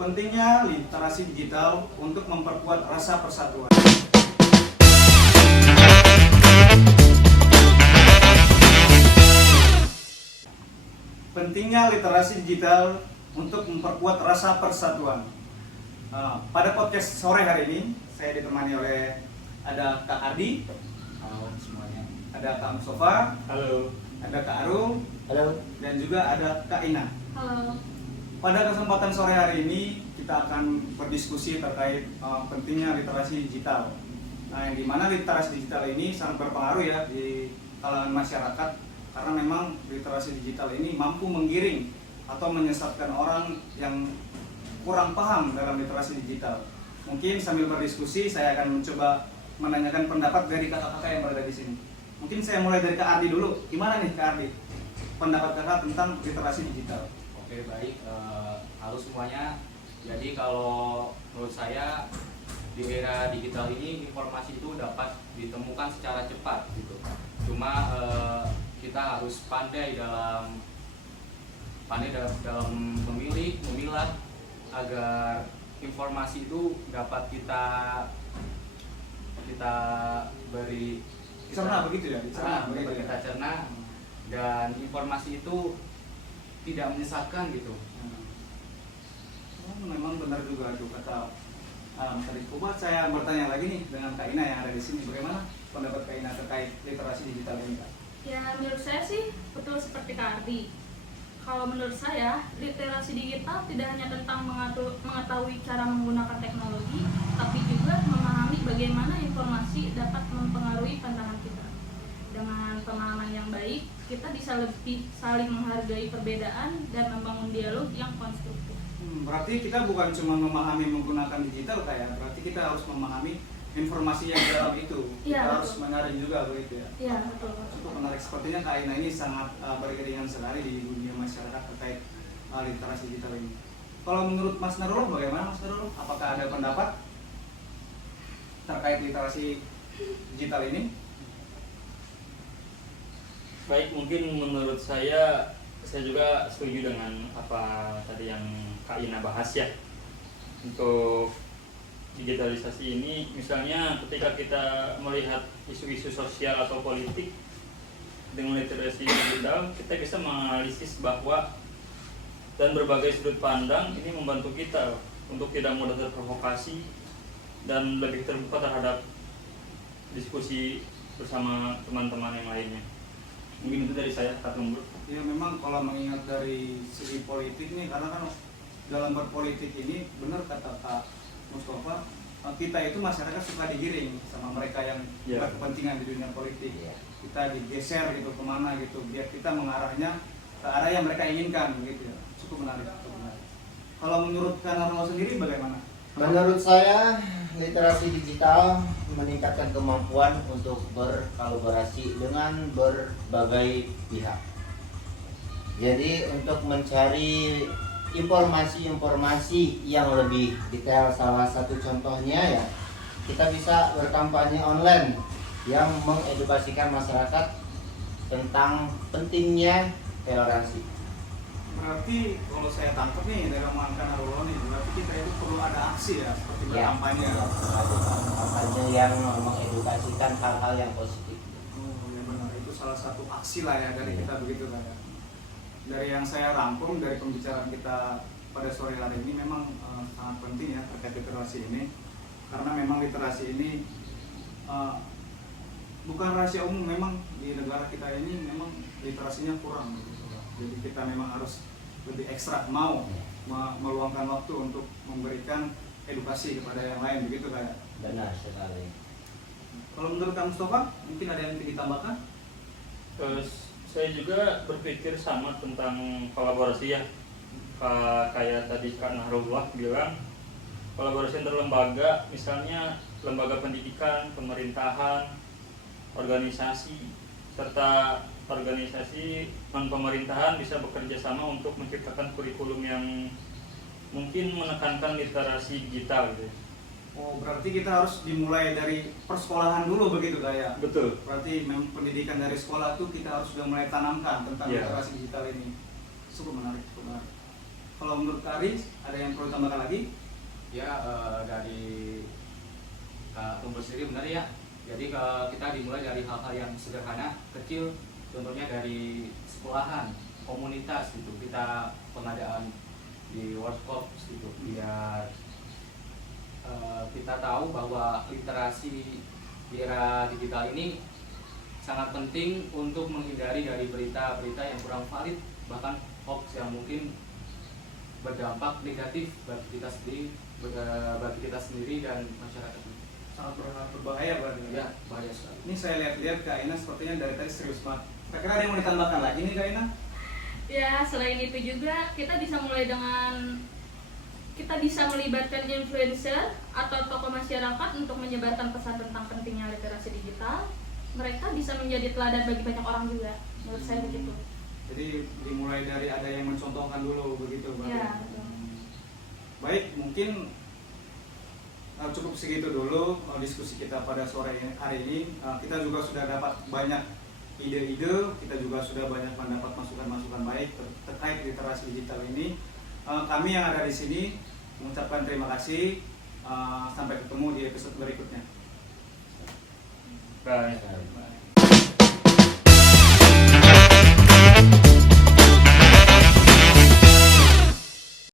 Pentingnya literasi digital untuk memperkuat rasa persatuan. Pentingnya literasi digital untuk memperkuat rasa persatuan. Pada podcast sore hari ini, saya ditemani oleh ada Kak Ardi. Halo semuanya. Ada Kak Mustafa. Halo. Ada Kak Arum. Halo. Dan juga ada Kak Ina. Halo. Pada kesempatan sore hari ini kita akan berdiskusi terkait pentingnya literasi digital. Nah, yang dimana literasi digital ini sangat berpengaruh ya di kalangan masyarakat karena memang literasi digital ini mampu menggiring atau menyesatkan orang yang kurang paham dalam literasi digital. Mungkin sambil berdiskusi saya akan mencoba menanyakan pendapat dari kakak-kakak yang berada di sini. Mungkin saya mulai dari Kak Ardi dulu. Gimana nih Kak Ardi? Pendapat kakak tentang literasi digital? Oke, baik. Halo semuanya. Jadi kalau menurut saya di era digital ini informasi itu dapat ditemukan secara cepat gitu. Cuma kita harus pandai dalam memilih, memilah agar informasi itu dapat kita beri Cerna begitu ya? kita cerna, dan informasi itu tidak menyesatkan gitu. Memang benar juga itu kata tadi. Coba saya bertanya lagi nih dengan Kak Ina yang ada di sini. Bagaimana pendapat Kak Ina terkait literasi digital ini, Kak? Ya, menurut saya sih betul seperti Kak Ardi. Kalau menurut saya, literasi digital tidak hanya tentang mengetahui cara menggunakan teknologi, tapi juga memahami bagaimana informasi dapat mempengaruhi pandangan kita. Dengan pemahaman yang baik, kita bisa lebih saling menghargai perbedaan dan membangun dialog yang konstruktif. Berarti kita bukan cuma memahami menggunakan digital, kayak berarti kita harus memahami informasi yang dalam itu. Ya, kita harus menyaring juga begitu ya. Iya, betul. Cukup menarik. Sepertinya Kak Ina ini sangat beriringan sekali di dunia masyarakat terkait literasi digital ini. Kalau menurut Mas Narul, bagaimana Mas Narul? Apakah ada pendapat terkait literasi digital ini? Baik, mungkin menurut saya juga setuju dengan apa tadi yang Kak Ina bahas ya. Untuk digitalisasi ini, misalnya ketika kita melihat isu-isu sosial atau politik dengan literasi digital, kita bisa menganalisis bahwa dan berbagai sudut pandang ini membantu kita untuk tidak mudah terprovokasi dan lebih terbuka terhadap diskusi bersama teman-teman yang lainnya. Mungkin itu dari saya, Kak Tumbur. Ya, memang kalau mengingat dari segi politik nih, karena kan dalam berpolitik ini benar kata Kak Mustafa, kita itu masyarakat suka digiring sama mereka yang berkepentingan di dunia politik. Kita digeser gitu kemana gitu, biar kita mengarahnya ke arah yang mereka inginkan gitu ya. Cukup menarik, cukup menarik. Kalau menurut Kak Narul sendiri bagaimana? Menurut saya, literasi digital meningkatkan kemampuan untuk berkolaborasi dengan berbagai pihak. Jadi untuk mencari informasi-informasi yang lebih detail, salah satu contohnya ya kita bisa berkampanye online yang mengedukasikan masyarakat tentang pentingnya toleransi. Berarti kalau saya tangkap nih dari omongan Kak Narul nih, berarti kita itu perlu ada aksi ya, seperti berkampanye. Kampanye yang mengedukasikan hal-hal yang positif. Ya benar, itu salah satu aksi lah ya dari kita begitu kan ya. Dari yang saya rangkum dari pembicaraan kita pada sore hari ini memang sangat penting ya terkait literasi ini, karena memang literasi ini bukan rahasia umum, memang di negara kita ini memang literasinya kurang gitu. Jadi kita memang harus lebih ekstra mau meluangkan waktu untuk memberikan edukasi kepada yang lain begitu kayak. Benar sekali. Kalau menurut Kang Mustafa mungkin ada yang ingin ditambahkan? Saya juga berpikir sama tentang kolaborasi ya. Kayak tadi Kak Nahrullah bilang, kolaborasi antar lembaga, misalnya lembaga pendidikan, pemerintahan, organisasi, serta organisasi non-pemerintahan bisa bekerja sama untuk menciptakan kurikulum yang mungkin menekankan literasi digital gitu. Oh, berarti kita harus dimulai dari persekolahan dulu begitu kayak. Betul. Berarti memang pendidikan dari sekolah tuh kita harus sudah mulai tanamkan tentang literasi digital ini. Cukup menarik, cukup menarik. Kalau menurut Kak Ari, ada yang perlu tambahkan lagi? Ya, dari Kak Tumbul sendiri benar ya. Jadi kita dimulai dari hal-hal yang sederhana, kecil, contohnya dari sekolahan, komunitas gitu. Kita pengadaan di workshop gitu, biar kita tahu bahwa literasi di era digital ini sangat penting untuk menghindari dari berita-berita yang kurang valid, bahkan hoax yang mungkin berdampak negatif bagi kita sendiri dan masyarakat. Sangat berbahaya berarti. Ya, bahaya sekali. Ini saya lihat-lihat Kak Ina sepertinya dari tadi serius banget. Kira-kira ada yang mau ditambahkan lagi nih Kak Ina? Ya, selain itu juga kita bisa mulai dengan kita bisa melibatkan influencer atau tokoh masyarakat untuk menyebarkan pesan tentang pentingnya literasi digital. Mereka bisa menjadi teladan bagi banyak orang juga. Menurut saya begitu. Jadi dimulai dari ada yang mencontohkan dulu begitu berarti. Ya, betul. Baik, mungkin cukup segitu dulu diskusi kita pada sore hari ini. Kita juga sudah dapat banyak ide-ide, kita juga sudah banyak mendapat masukan-masukan baik terkait literasi digital ini. Kami yang ada di sini mengucapkan terima kasih. Sampai ketemu di episode berikutnya. Baik.